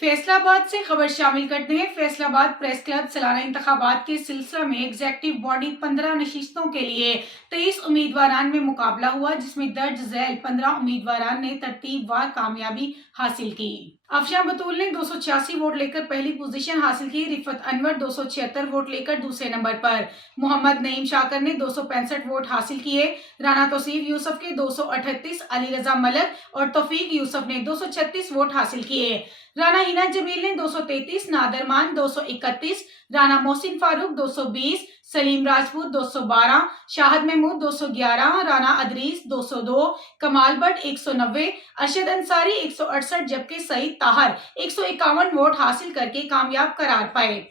फैसलाबाद से खबर शामिल करते हैं। फैसलाबाद प्रेस क्लब सालाना इंतखाबात के सिलसिले में एग्जेक्टिव बॉडी 15 नशिस्तों के लिए 23 उम्मीदवारान में मुकाबला हुआ, जिसमें दर्ज झैल 15 उम्मीदवारान ने तरतीबवार कामयाबी हासिल की। अफशां बतूल ने 286 वोट लेकर पहली पोजीशन हासिल की। रिफत अनवर 276 वोट लेकर दूसरे नंबर पर। मोहम्मद नईम शाकर ने 265 वोट हासिल किए। राना तौसीफ यूसुफ के 238, अली रजा मलक और तौफीक यूसुफ ने 236 वोट हासिल किए। राना हिना जमील ने 233, नादर मान 231, राना मोहसिन फारूक 220, सलीम राजपूत 212, शाहद महमूद 211, राना अदरीस 202, कमाल भट्ट 190, अरशद अंसारी 168 जबकि सईद ताहर 151 वोट हासिल करके कामयाब करार पाए।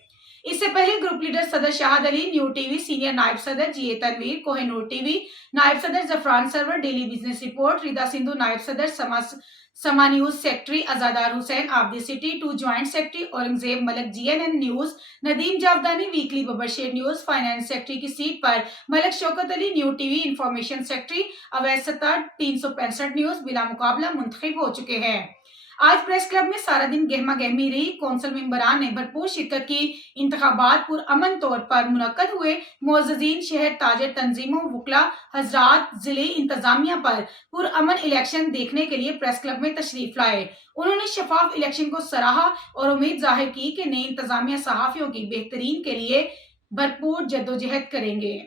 इससे पहले ग्रुप लीडर सदर Shahid Ali, new TV senior नायब सदर जीए तनवीर, कोहिनूर टीवी नायब सदर Zafran Sarwar, daily business report Rida Sindhu नायब सदर, Samaa news secretary Azadar Hussain Abdi city 2 joint secretary Aurangzeb Malak GNN news, Nadeem Javdani weekly Babarsher news, finance secretary की सीट पर Malak Shaukat Ali, new TV information secretary अवैध सत्तार 365 न्यूज बिला मुकाबला मुंतखब हो चुके हैं। आज प्रेस क्लब में सारा दिन गहमा गहमी रही। कौंसल मेंबरान ने भरपूर शिरकत की। इंतखाबात पुरअमन तौर पर मुनक्कद हुए। मुअज़्ज़ज़ीन, शहर ताजर तंजीमों, वुकला हजरात जिले इंतजामिया पर पुरअमन इलेक्शन देखने के लिए प्रेस क्लब में तशरीफ लाए। उन्होंने शफाफ इलेक्शन को सराहा और उम्मीद जाहिर की कि नई इंतजामिया सहाफियों की बेहतरीन के लिए भरपूर जद्दोजहद करेंगे।